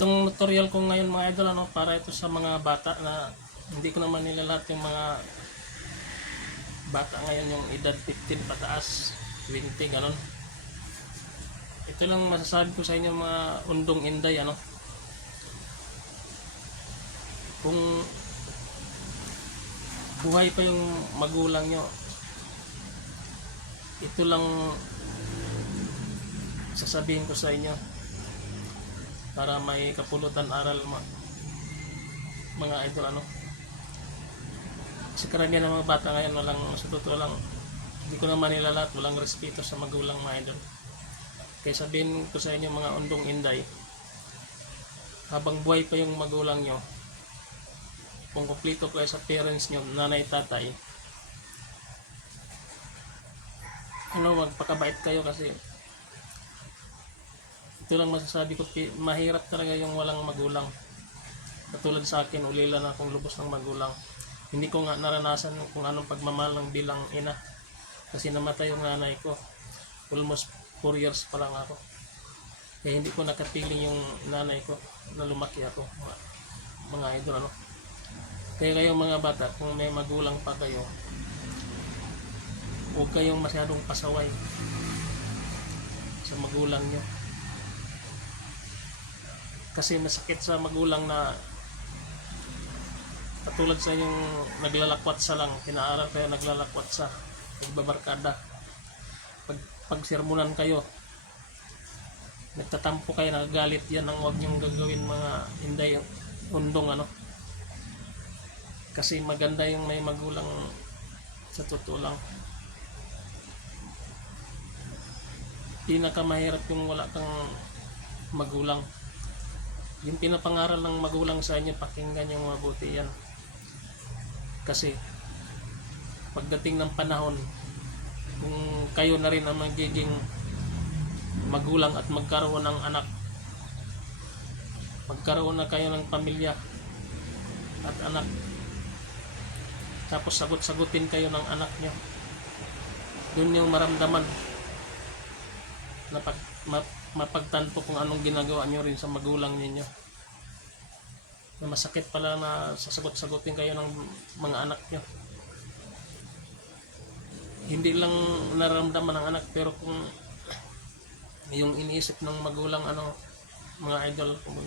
Itong tutorial ko ngayon mga idol, para ito sa mga bata na hindi ko naman nilalat yung mga bata ngayon, yung edad 15 pataas, 20 ganon. Ito lang masasabi ko sa inyo mga undong inday, kung buhay pa yung magulang nyo, ito lang sasabihin ko sa inyo para may kapulutan aral mga idol. Kasi karamihan ng mga bata ngayon sa totoo lang, hindi ko naman nilalat, walang respeto sa magulang mga idol. Kaya sabihin ko sa inyo mga undong inday, habang buhay pa yung magulang nyo, kung kumplito kayo sa parents nyo, nanay, tatay, magpakabait kayo. Kasi ito lang masasabi ko, mahirap talaga yung walang magulang. Katulad sa akin, ulila na akong lubos ng magulang. Hindi ko nga naranasan kung anong pagmamahal ng bilang ina, kasi namatay yung nanay ko almost 4 years pa lang ako. Kaya hindi ko nakapiling yung nanay ko na lumaki ako, mga idol. Kaya kayong mga bata, kung may magulang pa kayo, huwag kayong masyadong pasaway sa magulang nyo. Kasi masakit sa magulang na katulad sa yung naglalakwatsa lang, pinaaral kayo naglalakwatsa, nagbabarkada, pag sermonan kayo, nagtatampo kayo, nagagalit, yan ang huwag nyong gagawin mga inday, undong. Kasi maganda yung may magulang, sa totoo lang. Pinakamahirap yung wala kang magulang. Yung pinapangaral ng magulang sa inyo, pakinggan yung mabuti yan. Kasi pagdating ng panahon, kung kayo na rin ang magiging magulang at magkaroon ng anak, magkaroon na kayo ng pamilya at anak, tapos sagot-sagutin kayo ng anak nyo, dun yung maramdaman na mapagtanto kung anong ginagawa nyo rin sa magulang ninyo, na masakit pala na sasagot-sagutin kayo ng mga anak nyo. Hindi lang nararamdaman ng anak, pero kung yung iniisip ng magulang, mga idol, kung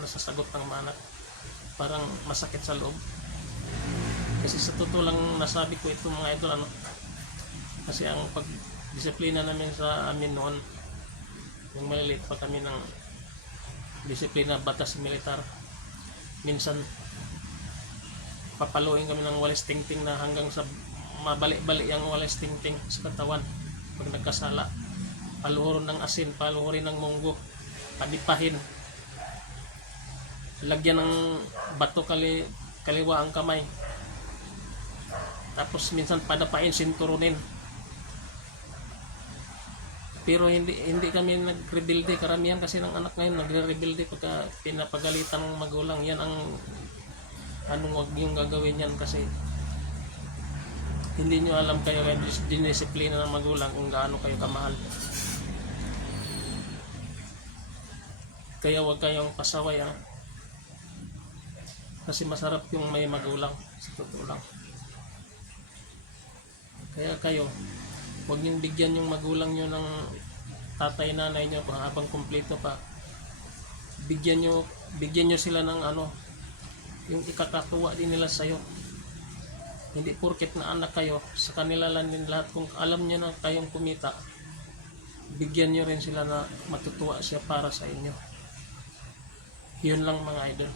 nasasagot ng mga anak, parang masakit sa loob. Kasi sa totoo lang nasabi ko ito mga idol, kasi ang pagdisiplina namin sa amin noon, yung maliliit pa kami ng disiplina, batas militar, minsan papaluin kami ng walis tingting na hanggang sa mabalik-balik yung walis tingting sa katawan. Pag nagkasala, paluhurin ng asin, paluhurin ng munggo, padipahin, lagyan ng bato kaliwa ang kamay, tapos minsan padapain, sinturunin. Pero hindi kami nagrebilde, karamihan kasi ng anak ngayon nagre-rebilde pagka pinapagalitan ng magulang. Yan ang wag yung gagawin yan, kasi hindi nyo alam kayo dinisiplina ng magulang kung gaano kayo kamahal. Kaya wag kayong pasaway, kasi masarap yung may magulang, sa totoo lang. Kaya kayo, huwag niyong bigyan yung magulang nyo ng tatay, nanay nyo habang kumpleto pa. Bigyan nyo sila ng yung ikakatuwa din nila sa'yo. Hindi porket na anak kayo, sa kanila lang din lahat. Kung alam nyo na kayong kumita, bigyan nyo rin sila na matutuwa siya para sa inyo. Yun lang mga idol.